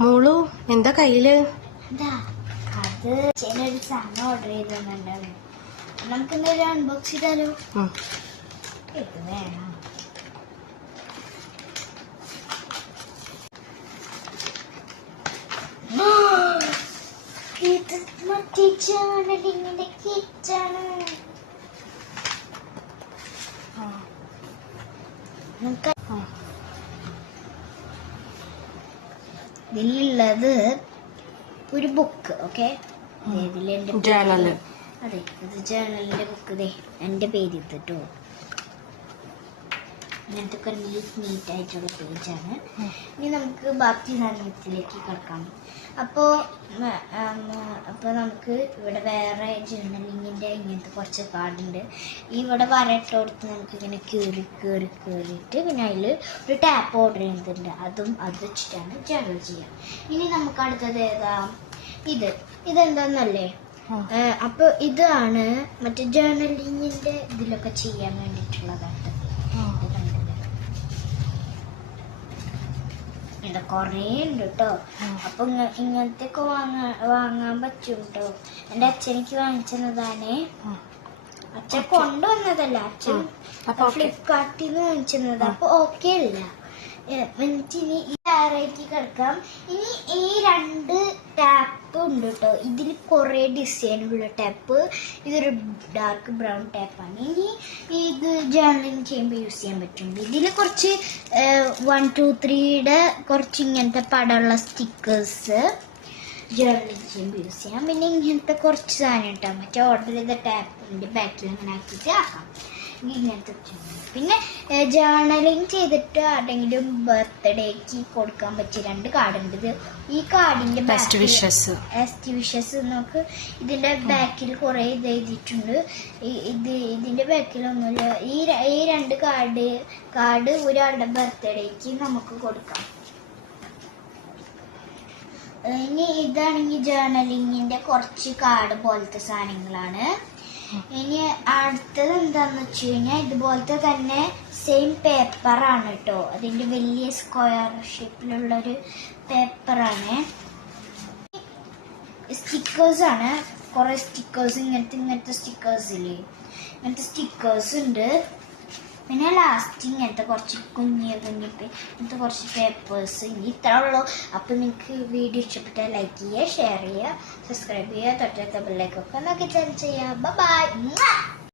മോളു എന്താ കയ്യില്? അത് ഒരു സാധനം ഓർഡർ ചെയ്തിട്ടുണ്ടാവും. നമുക്ക് എന്തെങ്കിലും അൺബോക്സ് ചെയ്താലോ? ഇത് വേണം. ഇത് മറ്റേ ജേർണലിങ്ങിന്റെ കിറ്റാണ്. ഇതിലുള്ളത് ഒരു ബുക്ക്. ഓക്കെ, ജേർണല്. അതെ, ഇത് ജേർണലിന്റെ ബുക്ക്. ദേ എൻ്റെ പേര് കേട്ടോ. ഇങ്ങനത്തെ ഒക്കെ നീറ്റായിട്ടുള്ള പേജാണ്. ഇനി നമുക്ക് ബാക്കി സാധനത്തിലേക്ക് കിടക്കാം. അപ്പോൾ നമുക്ക് ഇവിടെ വേറെ ജേർണലിങ്ങിൻ്റെ ഇങ്ങനത്തെ കുറച്ച് കാർഡുണ്ട്. ഇവിടെ വരട്ട് കൊടുത്ത് നമുക്ക് ഇങ്ങനെ കയറിയിട്ട് പിന്നെ അതിൽ ഒരു ടാപ്പ് ഓർഡർ ചെയ്യുന്നുണ്ട്. അത് വെച്ചിട്ടാണ് ജേർണൽ ചെയ്യുക. ഇനി നമുക്ക് അടുത്തത് ഏതാ? ഇതെന്താന്നല്ലേ? അപ്പോൾ ഇതാണ് മറ്റേ ജേർണലിങ്ങിൻ്റെ ഇതിലൊക്കെ ചെയ്യാൻ വേണ്ടിയിട്ടുള്ളതാണ്. ഇത് കുറേ ഉണ്ട് കേട്ടോ. അപ്പൊ ഇങ്ങനത്തെ ഒക്കെ വാങ്ങാൻ പറ്റും കേട്ടോ. എൻ്റെ അച്ഛനിക്ക് വാങ്ങിച്ചതാണ്. അച്ഛൻ കൊണ്ടുവന്നതല്ല, അച്ഛൻ ഫ്ലിപ്കാർട്ടിൽ നിന്ന് വാങ്ങിച്ചത്. അപ്പൊ ഓക്കെ അല്ല. ഇനി ഈ ആറായിട്ട് കിടക്കാം. ഇനി ഈ 2 ടാപ്പ് ഉണ്ട് കേട്ടോ. ഇതിൽ കുറേ ഡിസൈനുള്ള ടാപ്പ്. ഇതൊരു ഡാർക്ക് ബ്രൗൺ ടാപ്പാണ്. ഇനി ഇത് ജേർണലിങ് ചെയ്യുമ്പോൾ യൂസ് ചെയ്യാൻ പറ്റും. ഇതിൽ കുറച്ച് 1, 2, 3യുടെ കുറച്ച് ഇങ്ങനത്തെ പടമുള്ള സ്റ്റിക്കേഴ്സ് ജേർണലിങ് ചെയ്യുമ്പോൾ യൂസ് ചെയ്യാം. പിന്നെ ഇങ്ങനത്തെ കുറച്ച് സാധനം ഇട്ടാൽ മറ്റേ ഓർഡർ ചെയ്ത ടാപ്പിൻ്റെ ബാക്കിൽ അങ്ങനെ ആക്കിയിട്ട് ആക്കാം. ഇങ്ങനത്തെ. പിന്നെ ജേർണലിങ് ചെയ്തിട്ട് ആരുടെങ്കിലും ബർത്ത്ഡേക്ക് കൊടുക്കാൻ പറ്റിയ 2 കാർഡുണ്ട്. ഈ കാർഡിന്റെ ബെസ്റ്റ് വിഷസ് നമുക്ക് ഇതിന്റെ ബാക്കിൽ കുറെ ഇത് എഴുതിയിട്ടുണ്ട്. ഇതിന്റെ ബാക്കിലൊന്നുമില്ല. ഈ 2 കാർഡ് ഒരാളുടെ ബർത്ത്ഡേക്ക് നമുക്ക് കൊടുക്കാം. ഇനി ഇതാണെങ്കിൽ ജേർണലിങ്ങിന്റെ കുറച്ച് കാർഡ് പോലത്തെ സാധനങ്ങളാണ്. ഇനി അടുത്തത് എന്താന്ന് വെച്ച് കഴിഞ്ഞാൽ ഇതുപോലത്തെ തന്നെ സെയിം പേപ്പറാണ് കേട്ടോ. അതിന്റെ വലിയ സ്ക്വയർ ഷേപ്പിലുള്ളൊരു പേപ്പറാണ്. സ്റ്റിക്കേഴ്സ് ആണ്. കുറെ സ്റ്റിക്കേഴ്സ് ഇങ്ങനത്തെ സ്റ്റിക്കേഴ്സ് ഇല്ലേ, ഇങ്ങനത്തെ സ്റ്റിക്കേഴ്സ് ഉണ്ട്. പിന്നെ ലാസ്റ്റ് ഇങ്ങനത്തെ കുറച്ച് ഇങ്ങനത്തെ കുറച്ച് പേപ്പേഴ്സ്. ഇനി ഇത്ര ഉള്ളൂ. അപ്പം നിങ്ങൾക്ക് വീഡിയോ ഇഷ്ടപ്പെട്ടാൽ ലൈക്ക് ചെയ്യുക, ഷെയർ ചെയ്യുക, സബ്സ്ക്രൈബ് ചെയ്യുക, തൊട്ടടുത്ത ബെല്ലൈക്കൺ ഒക്കെ നോക്കി ചെയ്യാം. ബൈ.